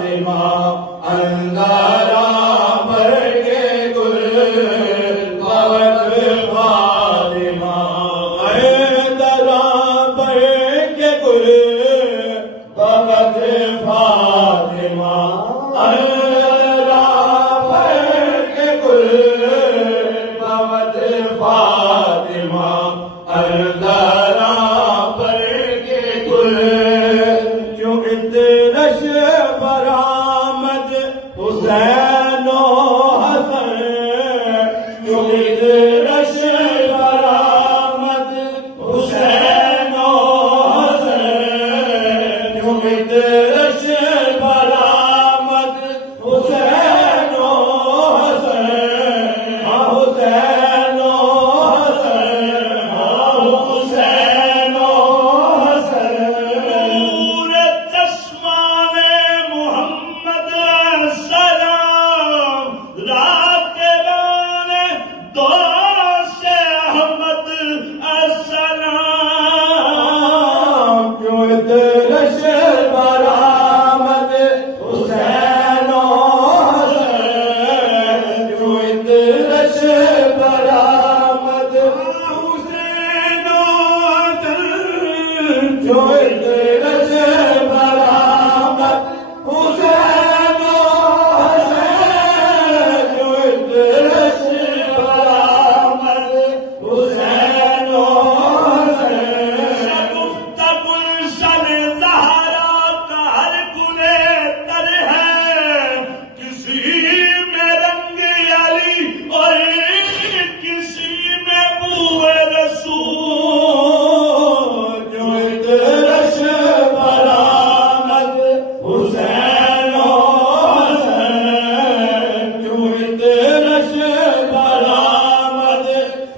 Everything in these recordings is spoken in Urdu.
فاطمہ اندارا پر کے گل بہت فاطمہ اندارا پر کے گل بہت فاطمہ اندارا پر کے گل بہت فاطمہ اندارا پر کے گل جو ادرش برآمد حسین و حسن جو ادرش برآمد حسین و حسن جو ادرش برآمد حسین و حسن حسین و حسن حسین و حسن پورے چشمان محمد السلام راکبان دوست احمد السلام جو ادرش برآمد حسین و حسن جو ادرش برآمد حسین و حسن جو ادرش برآمد حسین و حسن جو ادرش برآمد حسین و حسن شگفت گلشن زہرا کا ہر گلے تر ہے کسی میں رنگ علی اور کسی میں بو رسول جو ادرش برآمد حسین و حسن جو ادرش برآمد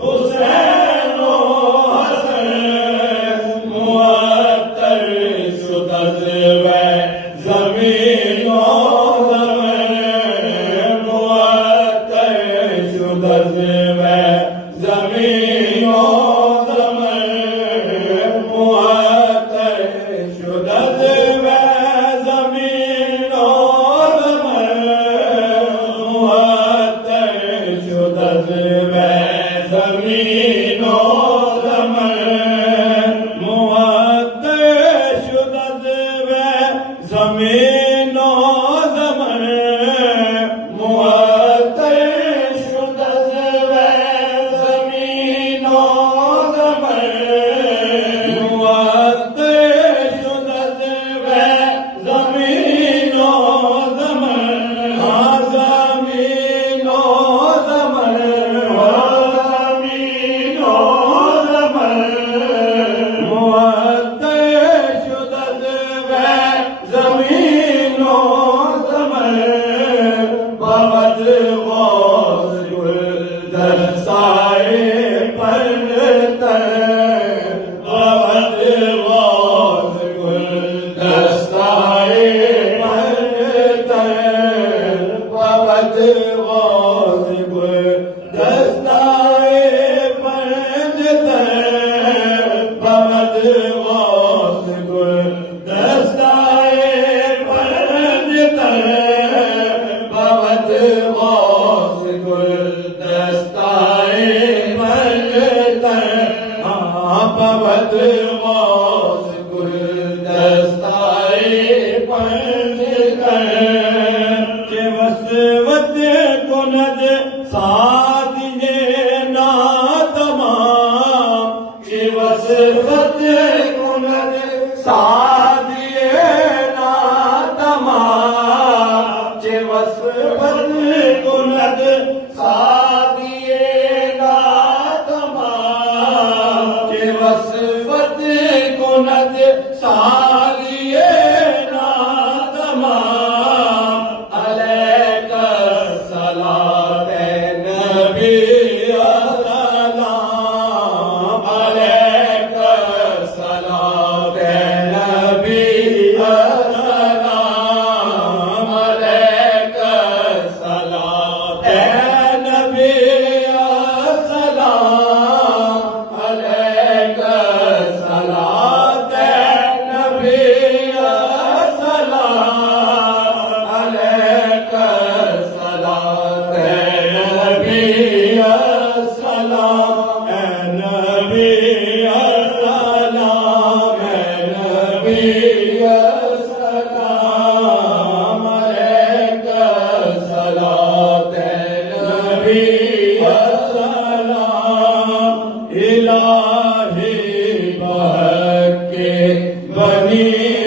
حسین و حسن معطر شد از وی زمین و زمن معطر شد از وی زمین و زمن معطر شد از وی زمین و زمن معطر شد از وی زمین و زمن معطر شد از وی زمین و زمن معطر شد از وی زمین و زمن معطر شد از وی زمین و زمن زمین و زمن زمین و زمن معطر شد از وی زمین و زمن بابد غاز گل در سایه پرتر بابد غاز گل در سایه پرتر بابد غاز گل در سایه پرتر بابد غاز گل در سایه پرتر بابد غاز گل دستائے پرتر بابد غاز گل دستائے پرتر کہ وسوت کند سادیے ناتمام کہ وسوت کند سادیے ناتمام کہ وسوت کند سادیے ناتمام کہ وسوت کند سادیے ناتمام علیک الصلاۃ نبی السلام علیک الصلاۃ نبی السلام علیک الصلاۃ السلام عليك صلاة النبي السلام إلهي بحق بني